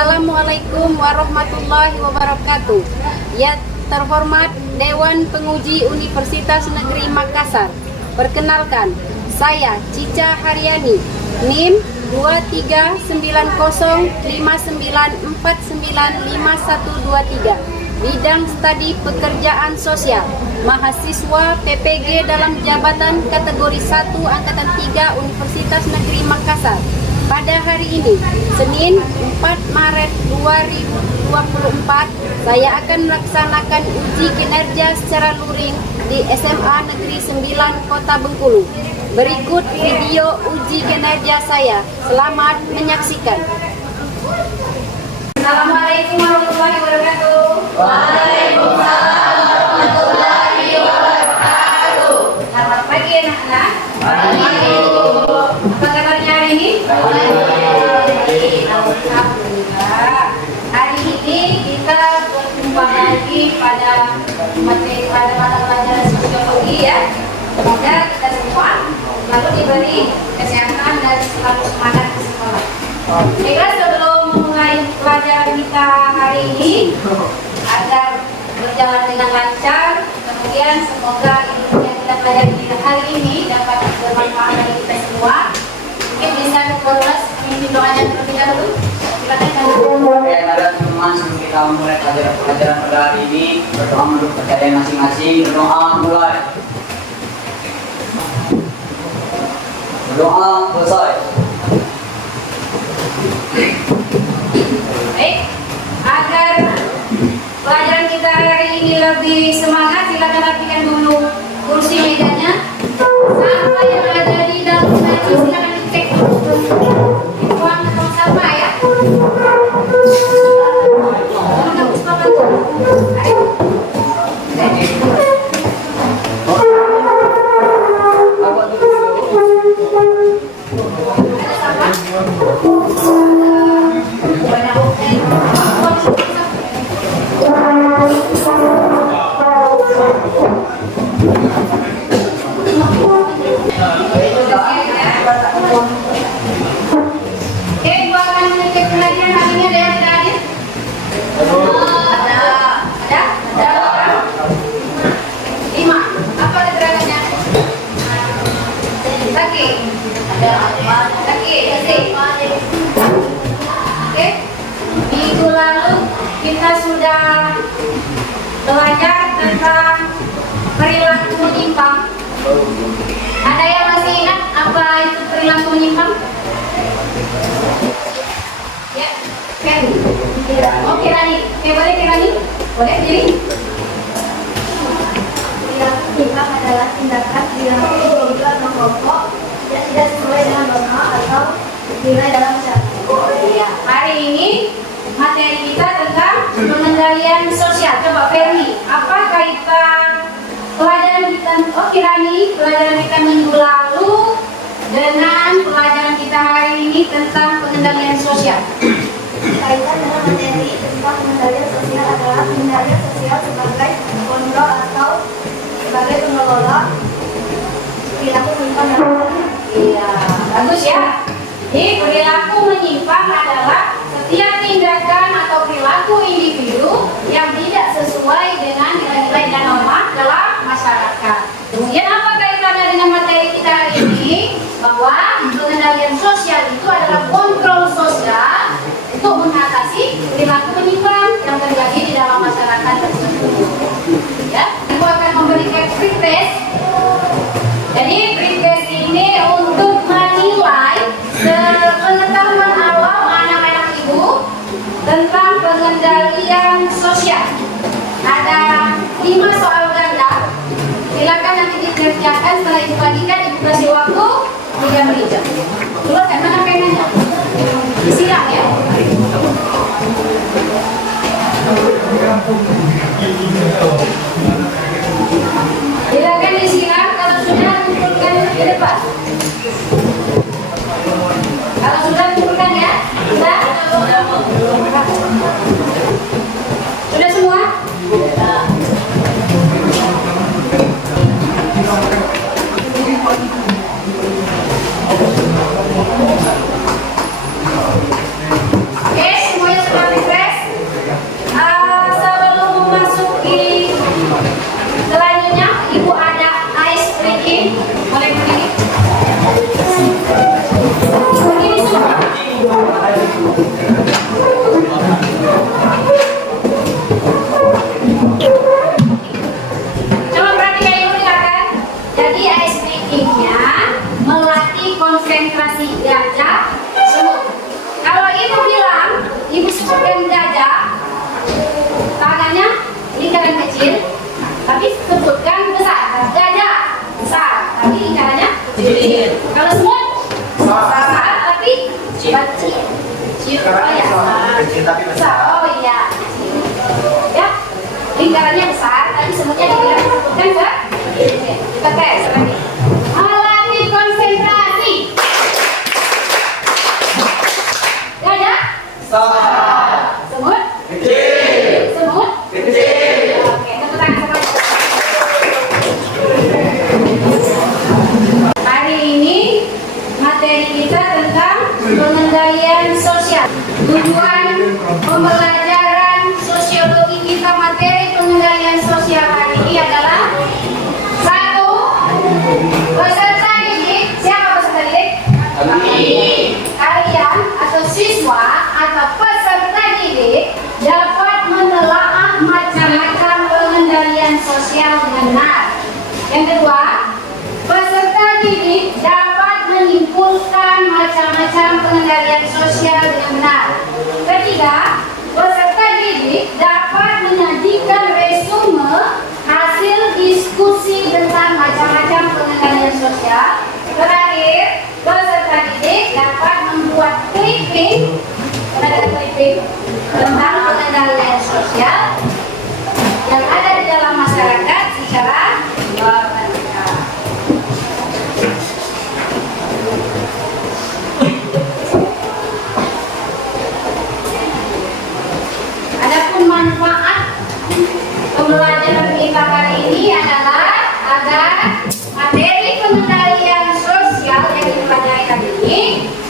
Assalamualaikum warahmatullahi wabarakatuh. Ya terhormat Dewan Penguji Universitas Negeri Makassar. Perkenalkan, saya Cica Haryani, NIM 239059495123, bidang studi pekerjaan sosial, mahasiswa PPG dalam jabatan kategori 1 Angkatan 3 Universitas Negeri Makassar. Pada hari ini, Senin 4 Maret 2024, saya akan melaksanakan uji kinerja secara luring di SMA Negeri 9 Kota Bengkulu. Berikut video uji kinerja saya. Selamat menyaksikan. Assalamualaikum warahmatullahi wabarakatuh. Waalaikumsalam warahmatullahi wabarakatuh. Selamat pagi anak-anak. Pagi. Apa kabarnya hari ini? Alhamdulillah. Hari ini kita berjumpa lagi pada mata pelajaran sosiologi ya. Semoga kita semua selalu diberi kesehatan dan selalu semangat di sekolah. Baiklah, sebelum memulai pelajaran kita hari ini, agar berjalan dengan lancar, kemudian semoga ilmu yang kita pelajari hari ini dapat bermanfaat bagi kita semua. Mungkin bisa diperluas memimpin doanya terlebih dahulu. Silakan. Oke, ada teman-teman, sebelum kita memulai pelajaran pada hari ini, berdoa menurut percayaan masing-masing. Berdoa mulai. Berdoa selesai. Baik, agar pelajaran kita hari ini lebih semangat, silakan rapikan dulu kursi mejanya. Sampah yang ada di dalam meja silakan dicek buang tong sampah ya. Minggu lalu kita sudah belajar tentang perilaku menyimpang. Ada yang masih ingat apa itu perilaku menyimpang? Ya, Kirani. Oh, Kirani. Boleh Kirani? Boleh jadi? Perilaku menyimpang adalah tindakan perilaku individu atau kelompok yang tidak sesuai dengan norma atau nilai dalam masyarakat. Ya, hari ini materi kita tentang pengendalian sosial. Coba Ferdi, apa kaitan pelajaran kita? Oh, Kirani, pelajaran kita minggu lalu dengan pelajaran kita hari ini tentang pengendalian sosial. Kaitan dengan materi tentang pengendalian sosial adalah pengendalian sosial sebagai kontrol atau sebagai pengelola perilaku menyimpang dan Iya, bagus ya. Jadi perilaku menyimpang adalah setiap tindakan atau perilaku individu yang tidak sesuai dengan nilai-nilai dan norma dalam masyarakat. Kemudian apa kaitannya dengan materi kita hari ini? Bahwa pengendalian sosial itu adalah kontrol sosial untuk mengatasi perilaku menyimpang yang terjadi di dalam masyarakat tersebut. Ya, Ibu akan memberikan free test. Jadi free test ini untuk menilai pengetahuan awam anak-anak ibu tentang pengendalian sosial. Ada 5 soal ganda. Silakan nanti dikerjakan, setelah ibu bagikan ibu kasih waktu 3 menit. Keluar kan mana penanya? Disiram ya. Silakan disiram, kalau sudah kumpulkan di depan. Kalau sudah kumpulkan ya, sudah semua? Oke, semuanya sudah Kalau semut? Besar tapi kecil. Kecil. Oh ya. Kecil tapi besar. Oh iya. Ya. Lingkarannya besar tapi semutnya dibilang disebutkan ke? Kita tes lagi. Melatih konsentrasi. Ya ya. Semut? Kecil. Semut? Kecil. Oke, tepuk tangan semua. Hari ini materi kita tentang pengendalian sosial. Tujuan pembelajaran sosiologi kita materi pengendalian sosial hari ini adalah satu, peserta didik. Siapa peserta didik? Kalian atau siswa atau peserta didik dapat menelaah macam-macam pengendalian sosial dengan benar. Yang kedua, peserta didik dapat menyimpulkan macam-macam pengendalian sosial dengan benar. Ketiga, peserta didik dapat menyajikan resume hasil diskusi tentang macam-macam pengendalian sosial. Terakhir, peserta didik dapat membuat clipping tentang pengendalian sosial yang ada di dalam masyarakat secara bermanfaat. Adapun manfaat pembelajaran kita hari ini adalah agar materi pengendalian sosial yang dipelajari tadi ini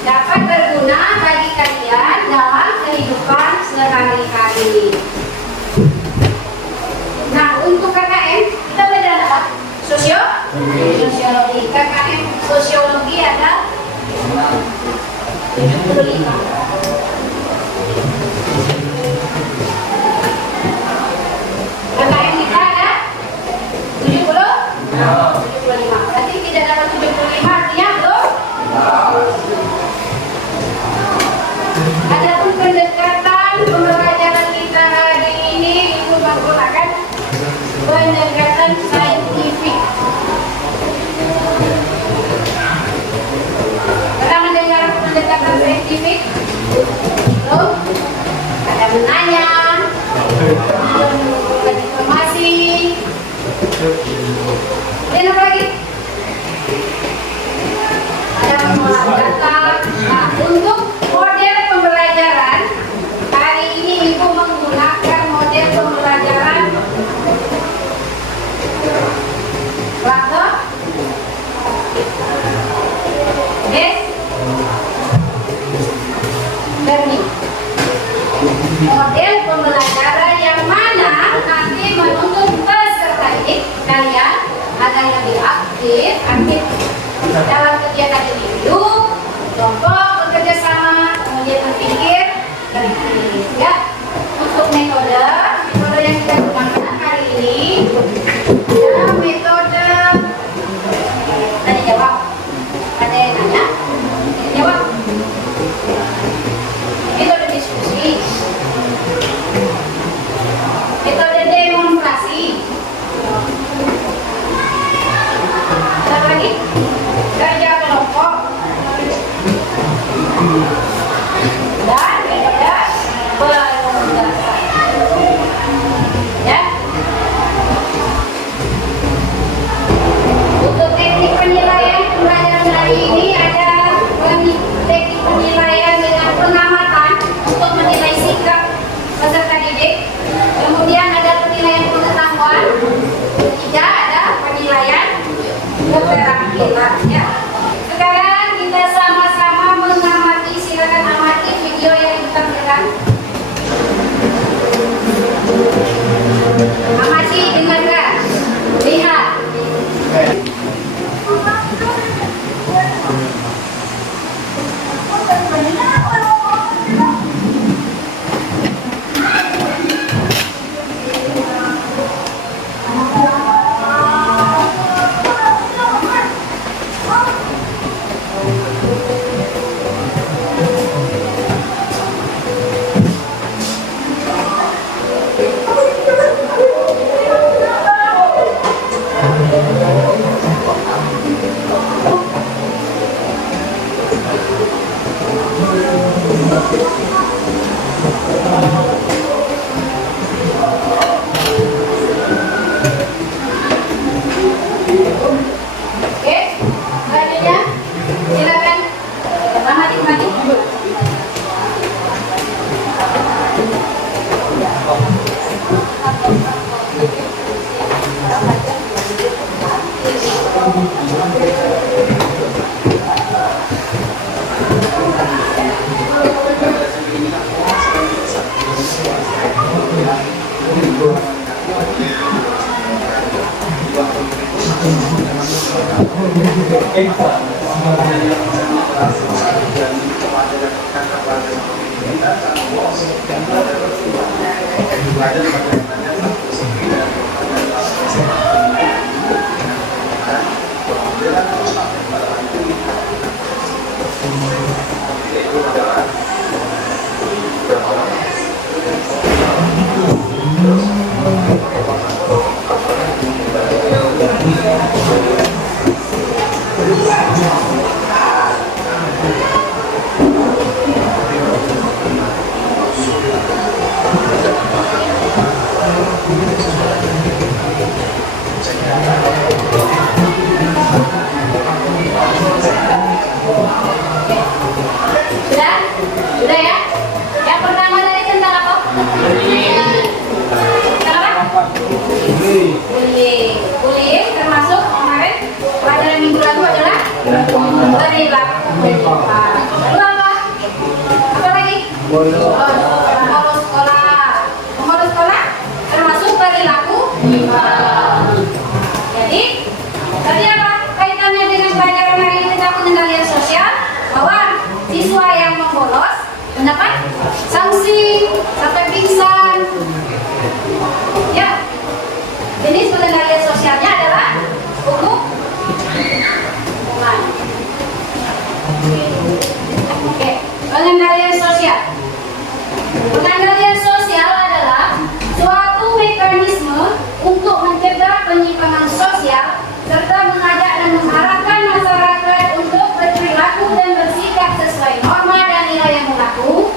dapat berguna bagi kalian dalam kehidupan sehari-hari. Nah, untuk KKM kita belajar apa? Sosiologi. KKM sosiologi ada 75. KKM kita ada 70? 75. Berarti tidak dapat 75 artinya belum? Adapun pendekatan pembelajaran kita hari ini Ibu menggunakan pendekatan saintifik. Pernah mendengar pendekatan saintifik? Belum? Ada menanya, mengumpulkan informasi. Dan apa lagi? Ada mengolah data. Nah, untuk model pembelajaran hari ini Ibu menggunakan model pembelajaran Plato, Learning. Model pembelajaran yang mana nanti menuntut peserta didik kalian agar lebih aktif dalam kegiatan individu, kelompok, bekerja sama, kemudian berpikir kritis. Ya, untuk metode yang kita gunakan hari ini adalah metode tanya jawab. Ada yang nanya, jawab. Metode diskusi, metode demonstrasi. Ada lagi kerja kelompok, Sudah? Sudah ya? Yang pertama tadi tentang apa? Tentang apa? Bullying termasuk kemarin pelajaran minggu lalu adalah perilaku menyimpang. Lalu apa? Apa lagi? Bolos sekolah. Bolos sekolah termasuk perilaku menyimpang. Jadi tadi apa kaitannya dengan pelajaran hari ini tentang pengendalian sosial? Bahwa siswa yang membolos mendapat sanksi sampai pingsan. Ya, jenis pengendalian sosialnya adalah hukuman. Oke, pengendalian sosial. Pengendalian sosial adalah suatu mekanisme untuk mencegah penyimpangan sosial serta mengajak dan mengarahkan masyarakat untuk berperilaku dan bersikap sesuai norma dan nilai yang berlaku.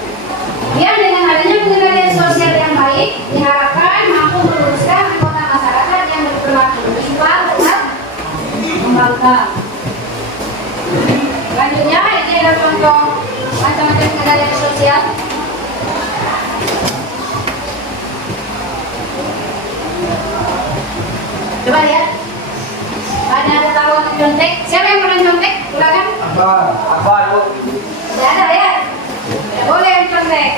Kemudian dengan adanya pengendalian sosial yang baik diharapkan mampu meluruskan anggota masyarakat yang berperilaku menyimpang tetap membangkang. Selanjutnya ini adalah contoh macam-macam pengendalian sosial. Coba lihat. Ada tahu contek. Siapa yang pernah contek? Silakan. Apa lu? Tidak ada ya? Tidak boleh yang contek.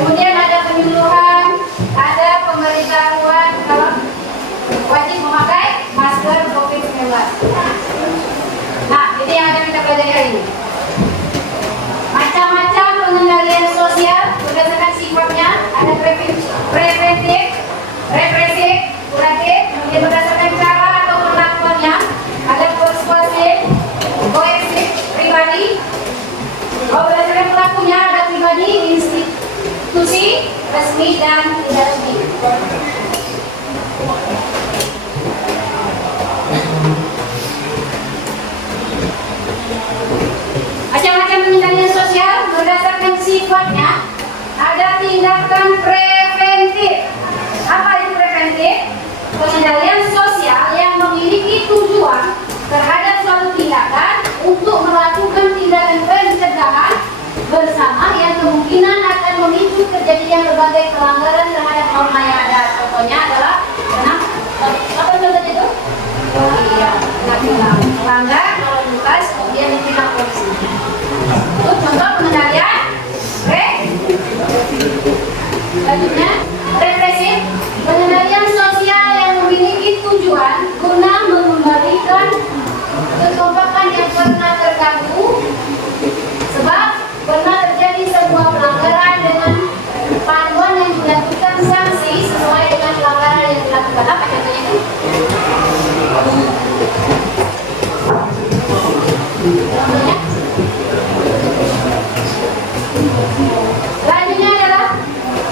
Kemudian ada penyuluhan, ada pemberitahuan kalau wajib memakai masker COVID-19. Nah, ini yang akan kita pelajari hari ini. Macam-macam pengendalian sosial berdasarkan sifatnya, ada preventif, represif, kuratif, kemudian berdasarkan cara atau perlakuannya, ada persuasif, koersif, pribadi. Kalau berdasarkan pelakunya ada pribadi, institusi, resmi dan tidak resmi. Macam-macam pengendalian sosial berdasarkan sifatnya ada tindakan preventif. Apa itu preventif? Pengendalian sosial yang memiliki tujuan terhadap suatu tindakan untuk melakukan tindakan pencegahan bersama yang kemungkinan akan memicu kejadian berbagai pelanggaran terhadap norma yang ada. Contohnya adalah apa contohnya itu? Iya, melanggar lalu lintas kemudian ditindak polisi. Itu contoh pengendalian selanjutnya represif, pengendalian sosial yang memiliki tujuan guna mengembalikan kekompakan yang pernah terganggu sebab pernah terjadi sebuah pelanggaran dengan panduan yang menjatuhkan sanksi sesuai dengan pelanggaran yang dilakukan. Apa contohnya itu? Contohnya? Selanjutnya adalah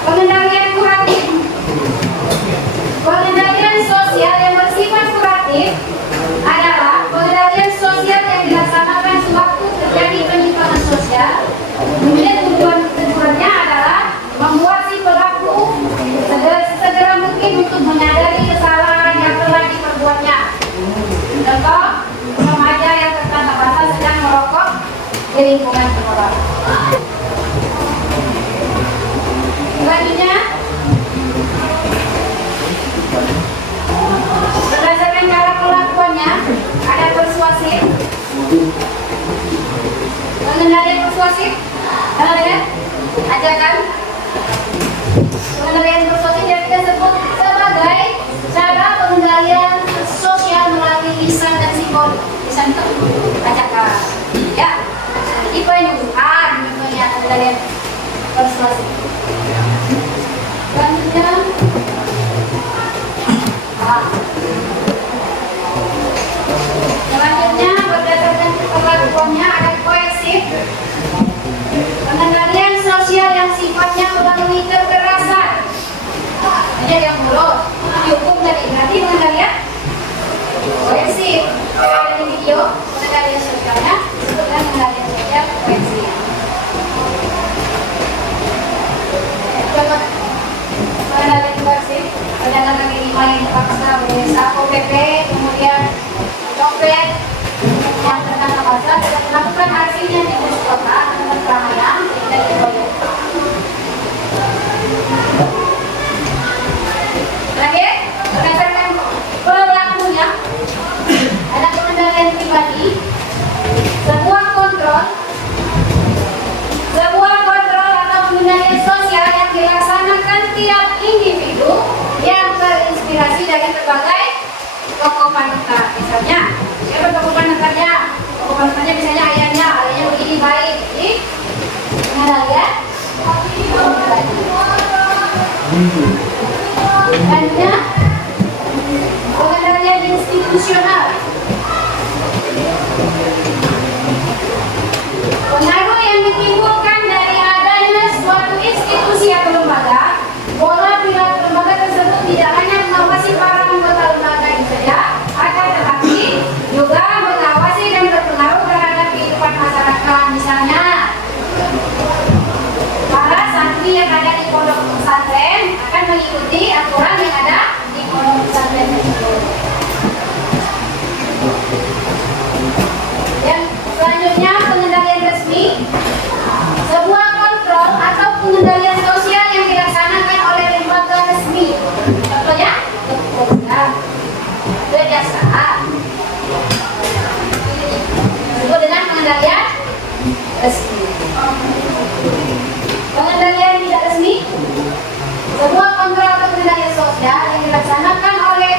pengendalian kuratif. Pengendalian sosial yang bersifat kuratif adalah pengendalian sosial yang dilaksanakan sewaktu terjadi penyimpangan sosial. Kemudian tujuannya adalah membuat si pelaku segera mungkin untuk menyadari kesalahan yang telah diperbuatnya. Contoh, remaja yang tertangkap basah sedang merokok di lingkungan sekolah. Selanjutnya, berdasarkan cara perlakuannya ada persuasif. Pengendalian persuasif, ajakan. Pengendalian persuasif yang kita bacakan. Ya, jadi penyuluhan melihat dari persuasi. Selanjutnya, berdasarkan perlakuannya ada koersif, pengendalian sosial yang sifatnya melalui kekerasan. Ini yang buruk, dihukum tadi berarti pengendalian koersif. Ada di video pengendalian sosialnya, sebutkan pengendalian sosial koersif. Contoh pengendalian koersif, perdagangan kaki lima yang dipaksa oleh Satpol PP, kemudian copet yang terkena pasar tidak melakukan aksinya di bus kota atau keramaian tidak dibayar. Terakhir, berdasarkan pelakunya ada pengendalian pribadi, sebuah kontrol atau pengendalian sosial yang dilaksanakan tiap individu yang terinspirasi dari berbagai tokoh panutan. Misalnya, siapa tokoh panutannya? Tokoh panutannya misalnya ayahnya begini baik. Jadi, pengendalian selanjutnya pengendalian institusional. Pengaruh yang ditimbulkan dari adanya suatu institusi atau lembaga, pola perilaku lembaga tersebut tidak hanya mengawasi para anggota lembaga itu saja, akan tetapi juga mengawasi dan berpengaruh terhadap kehidupan masyarakat. Misalnya, para santri yang ada di pondok pesantren akan mengikuti aturan yang ada di pondok pesantren tersebut. Yang selanjutnya pengendalian resmi, sebuah kontrol atau pengendalian sosial yang dilaksanakan oleh lembaga resmi. Contohnya, kepolisian, kejaksaan. Disebut dengan pengendalian resmi. Pengendalian tidak resmi, sebuah kontrol atau pengendalian sosial yang dilaksanakan oleh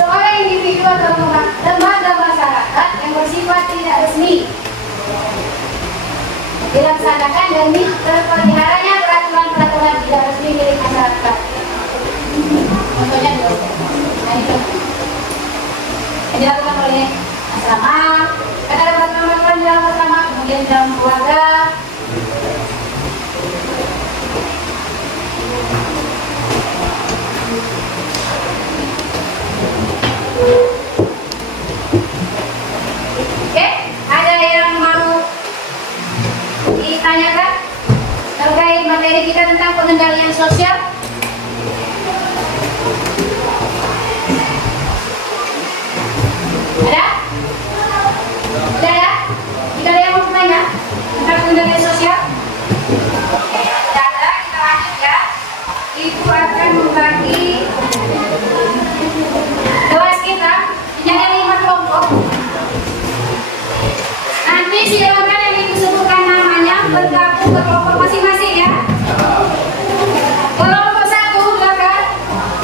seorang individu atau lembaga masyarakat yang bersifat tidak resmi, dilaksanakan demi terpeliharanya peraturan-peraturan tidak resmi milik masyarakat. Contohnya dua. Nah, itu yang dilakukan oleh asrama, kan ada peraturan-peraturan di dalam asrama, kemudian dalam keluarga. Oke, ada yang mau ditanyakan terkait materi kita tentang pengendalian sosial? Ada? Tidak ada? Tidak ada yang mau bertanya tentang pengendalian sosial? Tidak ada, kita lanjut ya. Ibu akan membagi kelas kita menjadi 5 kelompok. Nanti silakan yang disebutkan namanya bergabung ke kelompok masing-masing ya. Kelompok 1 silakan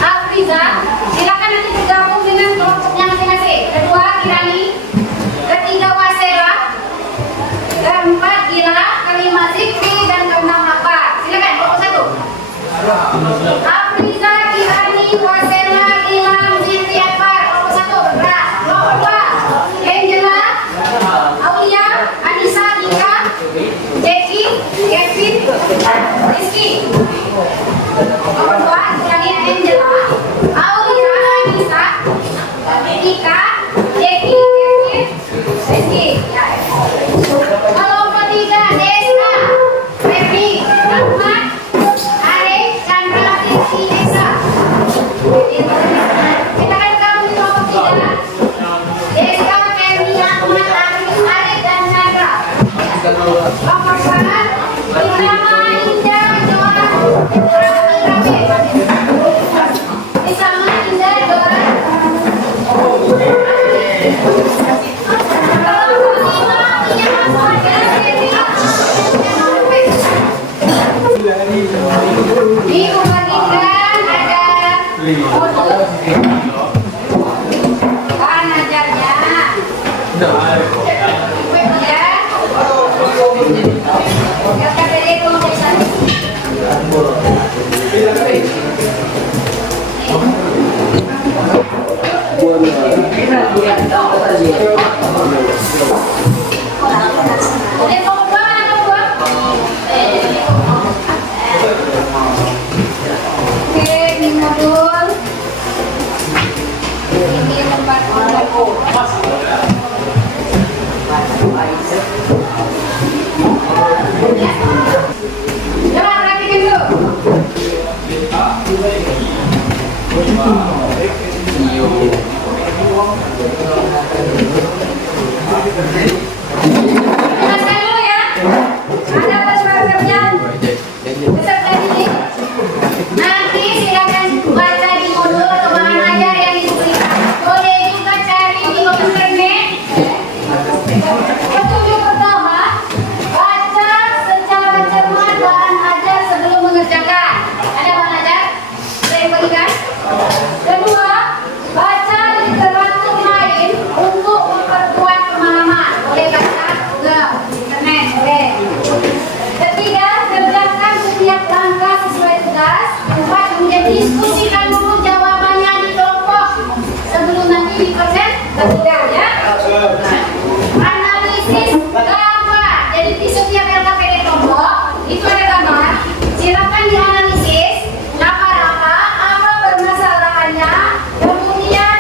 Afriza, silakan nanti bergabung dengan kelompoknya masing-masing. Kedua Kirani, ketiga Wasela, keempat Gila, kelima Zikri, dan keenam Akbar. Silakan kelompok 1. Afriza, Kirani, Wasela, Gilang, Zikri, Akbar. Kelompok 1 bergerak. Kelompok 2 Angela, Aulia, Anissa, Nika, Jackie, Kevin, Rizky. Kelompok 2 ulangi Angela, Aulia, Anissa, Nika, Jackie, Kevin, Rizky. Ya. Kelompok 3 Desa, Febri, Rahmat, Arif, Chandra, Rizky, Esa. Kita akan gabung di kelompok 3. Desa, Febri, Rahmat, Arif, dan Chandra. Kelompok 4 Irama, Indah, Johan, Rafi, Isama, Indah, Johan. Kelompok 5 Inyas, Warga, Febri, dibagikan ada modul bahan ajarnya. Ada yang nomor 2, mana nomor 2? Oke, ini modul. Ini tempat coba perhatikan dulu. Jelaskan dulu ya. Ada peserta kerja ini. Nanti silakan baca di modul atau mana aja yang diberikan. Boleh juga cari di internet. Petunjuk pertama, baca secara cermat bahan ajar sebelum mengerjakan. Ada bahan ajar? Saya berikan. Kedua, baca literatur lain untuk memperkuat pemahaman. Boleh baca juga di internet, boleh. Ketiga, kerjakan setiap langkah sesuai tugas. Empat, kemudian diskusikan dulu jawabannya di kelompok sebelum nanti dipresent. Betul ya? Analisis gambar. Jadi di setiap LKPD kelompok itu ada gambar. Silakan dianalisis gambar apa permasalahannya. Kemudian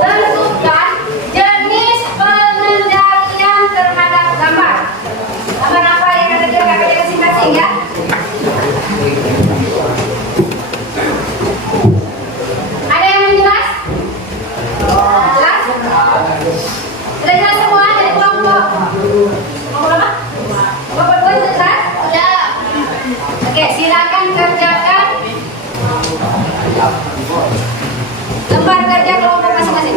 tentukan jenis pengendalian terhadap gambar. Gambar apa yang ada di LKPD masing-masing ya? Ada yang menjelas? Jelas? Sudah jelas semua dari kelompok? Kelompok apa? Kelompok 2 jelas? Sudah. Oke, silakan kerjakan lembar kerja kelompok masing-masing.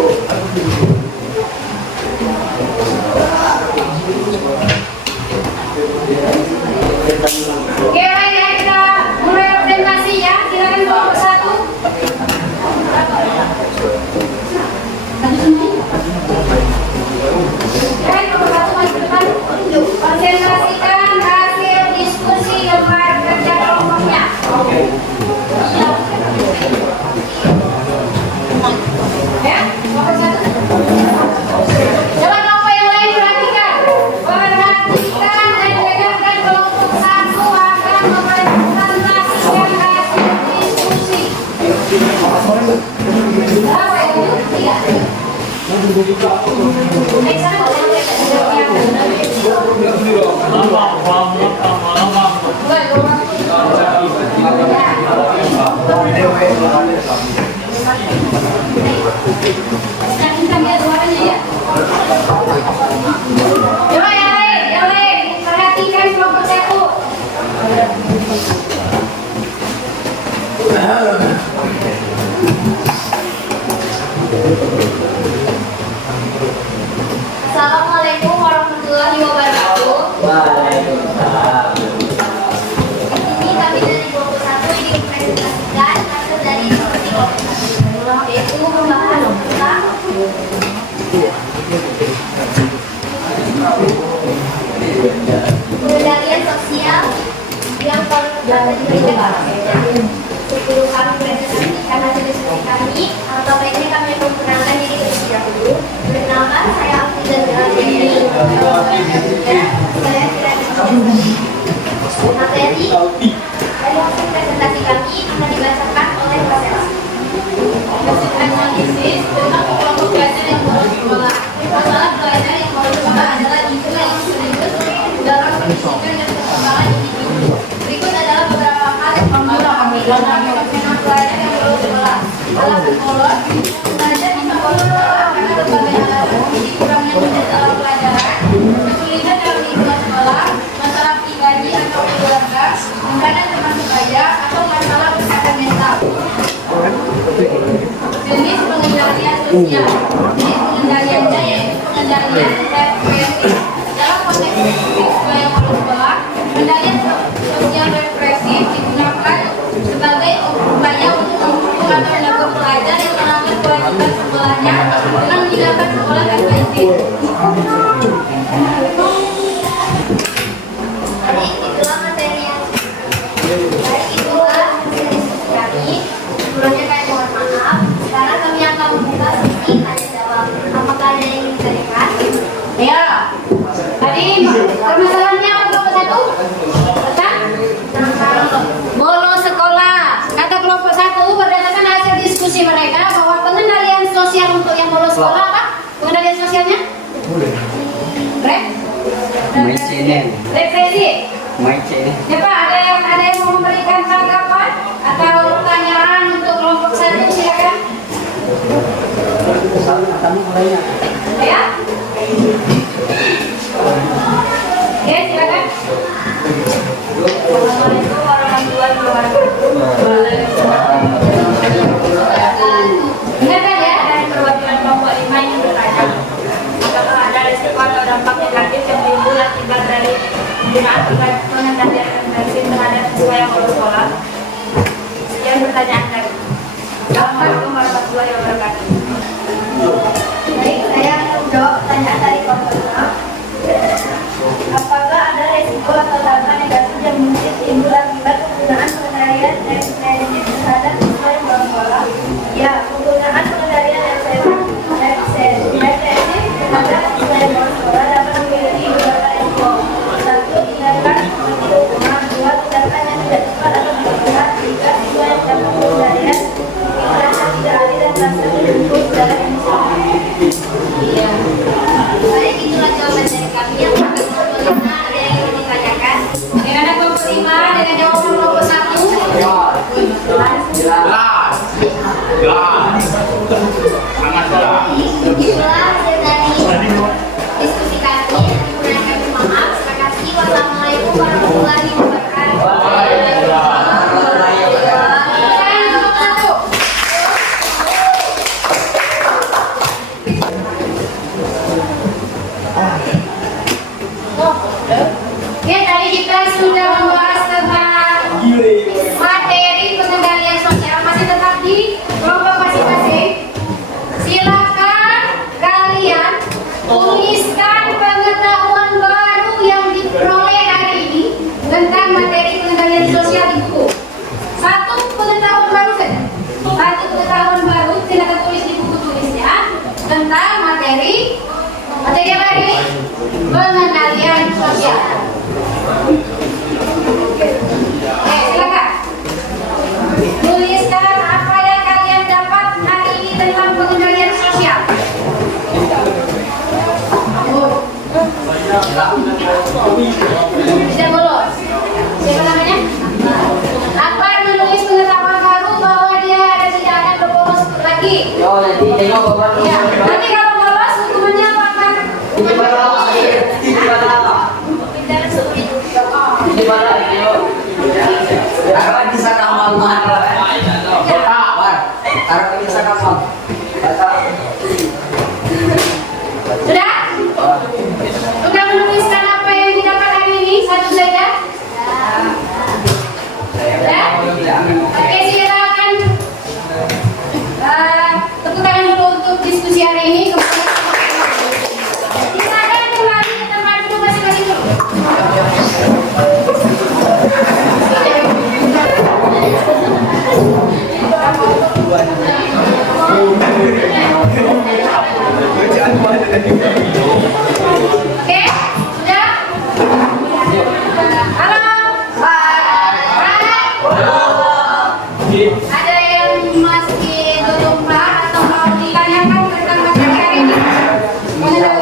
Oke, baik ya, kita mulai presentasi ya. Silakan kelompok 1. Baik, kelompok 1 maju ke depan. Presentasikan hasil diskusi lembar kerja kelompoknya. Ya, kelompok 1. Coba kelompok yang lain perhatikan. Perhatikan dan dengarkan kelompok 1 akan mempresentasikan hasil diskusi. Berapa ya? 3. Coba yang lain, perhatikan kelompok 1. Assalamualaikum warahmatullahi wabarakatuh. Waalaikumsalam. Ini kami dari kelompok 1 ini mempresentasikan hasil dari diskusi kelompok, yaitu pembahasan tentang pengendalian sosial yang paling utama diberikan. Sebelum kami presentasikan hasil diskusi kami, atau baiknya kami akan memperkenalkan diri terlebih dahulu. Perkenalkan, saya Afrizal Jalani. Saya tidak materi dari hasil presentasi kami akan dibacakan oleh Mas Elsa. Hasil analisis tentang kelompok belajar yang baru sekolah. Masalah belajar yang baru sekolah adalah istilah yang serius dalam pendidikan dan perkembangan individu. Berikut adalah beberapa hal yang perlu kami dalam fenomena belajar yang baru sekolah. Alasan kolot, belajar di sekolah karena berbagai alasan seperti kurangnya budget alat pelajaran, kesulitan dalam lingkungan sekolah, masalah pribadi atau keluarga, bencana teman sebaya, atau masalah kesehatan mental. Jenis pengendalian sosial. Jenis pengendaliannya yaitu pengendalian represif. Dalam konteks siswa yang baru sekolah, pengendalian sosial represif digunakan sebagai upaya untuk memukul atau menegur pelajar yang melanggar kewajiban sekolahnya dengan meninggalkan sekolah tanpa izin. Baik, itulah materi yang baik, itulah hasil diskusi kami. Sebelumnya kami mohon maaf. Sekarang kami akan membuka sesi tanya jawab. Apakah ada CNN. Represi. Mike CNN. Ya Pak, ada yang mau memberikan tanggapan atau pertanyaan untuk kelompok 1, silakan. Kamu mulainya. Ya. Oke, silakan. Assalamualaikum warahmatullahi wabarakatuh. Ingatkan ya. Dari perwakilan kelompok 5 ingin bertanya, apakah ada risiko atau dampak negatif yang timbul akibat dari penggunaan pengendalian bensin terhadap siswa yang lulus sekolah? Sekian pertanyaan dari. Assalamualaikum warahmatullahi wabarakatuh. Baik, saya akan menjawab pertanyaan dari kelompok 6. Apakah ada resiko atau dampak negatif yang mungkin timbul akibat penggunaan pengendalian represif terhadap siswa yang belum sekolah? Ya, penggunaan pengendalian represif terhadap siswa yang belum sekolah dapat memiliki beberapa resiko. 1. Tindakan seperti hukuman. 2. Tindakan yang tidak tepat atau berlebihan jika siswa yang dapat pengendalian merasa tidak adil dan merasa terjebak dalam emosi. Iya. Baik, itulah jawaban dari kami yang akan memberikan. Ada yang ingin ditanyakan? Yang ada kelompok 5 dengan jawaban kelompok 1. Jelas. Jelas. Sangat jelas. Itulah hasil dari diskusi kami. Kurang kami mohon maaf. Terima kasih. Wassalamualaikum warahmatullahi wabarakatuh. Silakan kelompok 1. Oke, tadi kita sudah membahas tentang materi pengendalian sosial. Masih tetap di kelompok masing-masing. Silakan kalian tuliskan pengetahuan baru yang diperoleh hari ini tentang materi pengendalian sosial di buku. Satu pengetahuan baru saja. Satu pengetahuan baru silakan tulis di buku tulisnya tentang materi apa ini? Pengendalian sosial. Oke, silakan. Tuliskan apa yang kalian dapat hari ini tentang pengendalian sosial. Tidak bolos. Siapa namanya? Akbar menulis pengetahuan baru bahwa dia tidak akan berbolos lagi. Yo, nanti tengok bapak. Ya, nanti kalau bolos hukumannya apa Akbar? Ini pada apa? Ini pada apa? Ini pada yo. Akan bisa kamal mahal. Bapak, akan bisa kamal. Sudah? Sudah menuliskan apa yang didapat hari ini? Satu saja? Sudah? Oke, silakan. Tepuk tangan dulu untuk diskusi hari ini. Silakan kembali ke tempat duduk masing-masing dulu. Oke, sudah? Halo? Ada yang masih belum paham atau mau ditanyakan tentang materi hari ini? Tidak?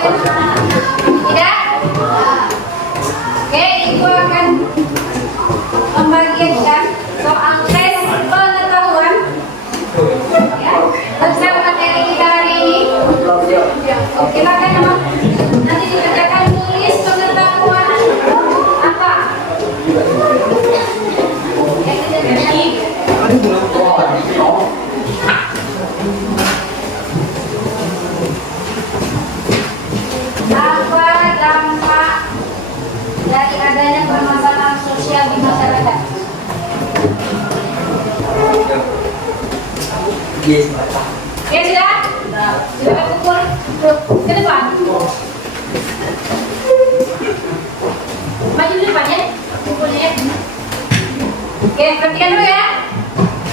Oke, Ibu akan membagikan soal tes pengetahuan ya, tentang materi kita hari ini. Silakan Mama. Nanti dikerjakan tulis pengetahuan apa? Yang tidak jadi. Apa dampak dari adanya permasalahan sosial di masyarakat? Oke, sudah? Sudah pukul ke depan. Maju di depan ya, pukulnya ya. Oke, perhatikan dulu ya.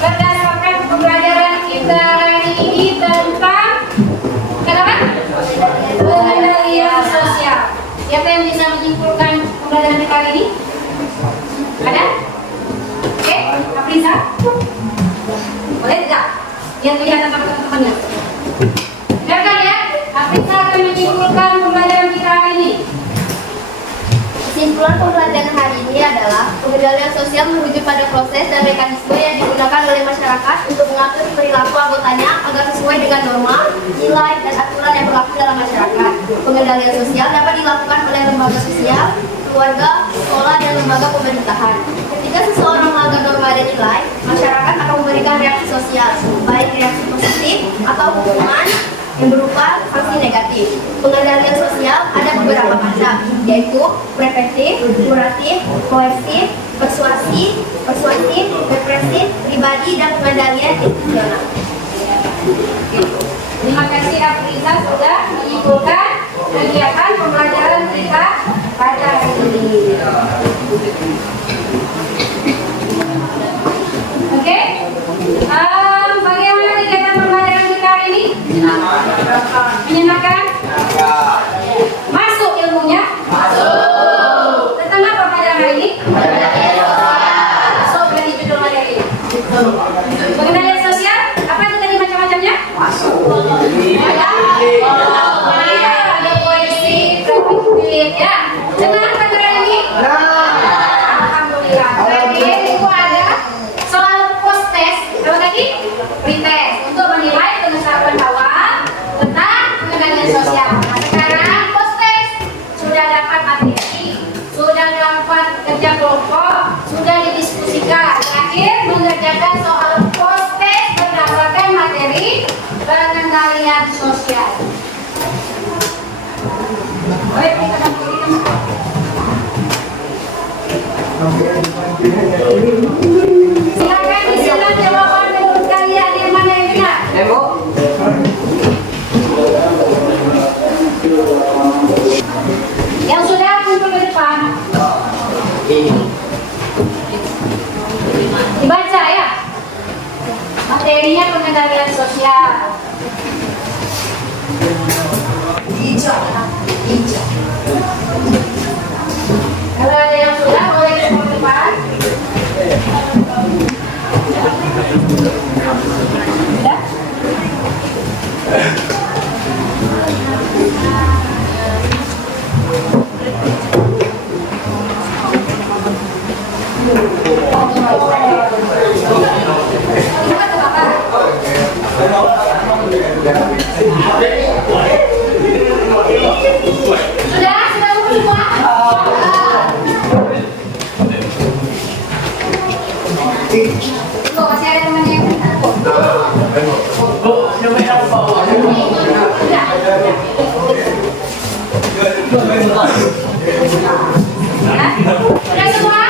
Berdasarkan pembelajaran kita hari ini tentang kenapa? Pengendalian sosial. Siapa yang bisa menyimpulkan pembelajaran kita hari ini? Ada? Oke, Aprisa? Boleh tidak? Yang kelihatan teman-temannya. Dengarkan ya, Aprisa akan menyimpulkan pembelajaran kita hari ini. Pengendalian sosial merujuk pada proses dan mekanisme yang digunakan oleh masyarakat untuk mengatur perilaku anggotanya agar sesuai dengan norma, nilai, dan aturan yang berlaku dalam masyarakat. Pengendalian sosial dapat dilakukan oleh lembaga sosial, keluarga, sekolah, dan lembaga pemerintahan. Ketika seseorang melanggar norma dan nilai, masyarakat akan memberikan reaksi sosial, baik reaksi positif atau hukuman yang berupa sanksi negatif. Pengendalian sosial ada beberapa macam, yaitu preventif, kuratif, koersif, persuasif, represif, pribadi, dan pengendalian institusional. Terima kasih Afriza sudah menyimpulkan kegiatan pembelajaran kita pada hari ini. Oke, bagaimana kegiatan pembelajaran kita hari ini? Menyenangkan? Masuk ilmunya? Masuk. Tentang apa pembelajaran hari ini? Masuk dari judul materi. Pengendalian sosial, apa itu tadi macam-macamnya? Ada polisi, preventif, ya. Senang pada hari ini? Alhamdulillah. Terakhir itu ada soal post test. Apa tadi? Pretest untuk menilai pengetahuan awal tentang pengendalian sosial. Nah, sekarang post test sudah dapat materi, sudah dapat kerja kelompok, sudah didiskusikan. Terakhir mengerjakan soal post test berdasarkan materi pengendalian sosial. Baik, kita akan silakan disilakan jawaban menurut kalian yang mana yang benar? Bu. Yang sudah muncul ke depan dibaca ya. Materinya pengendalian sosial. Kalau ada yang sudah boleh ke depan. Sudah? Bukan ke Bapak. Sudah kumpul semua? Kok masih ada temannya yang takut? Sudah semua?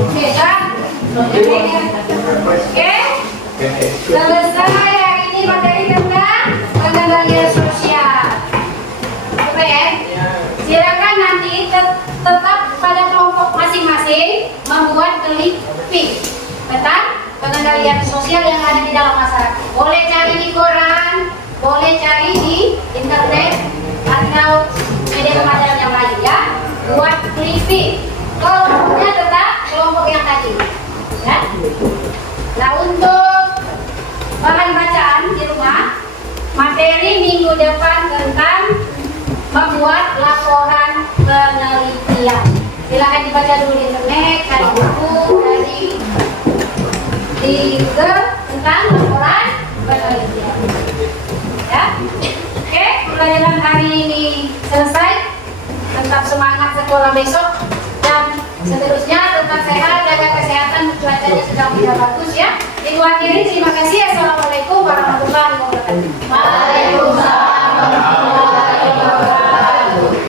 Oke, kan? Oke? Selesai hari ini materi tentang pengendalian sosial. Oke ya? Silakan nanti tetap pada kelompok masing-masing membuat clipping tentang pengendalian sosial yang ada di dalam masyarakat. Boleh cari di koran, boleh cari di internet atau media pembelajaran yang lain ya. Buat clipping. Kelompoknya tetap kelompok yang tadi. Ya. Nah, untuk bahan bacaan di rumah, materi minggu depan tentang membuat laporan penelitian. Silakan dibaca dulu di internet, cari buku dari tentang laporan penelitian. Ya, oke, pembelajaran hari ini selesai. Tetap semangat sekolah besok dan seterusnya tetap sehat, jaga kesehatan, cuacanya sedang tidak bagus ya. Itu akhirnya, terima kasih. Assalamualaikum.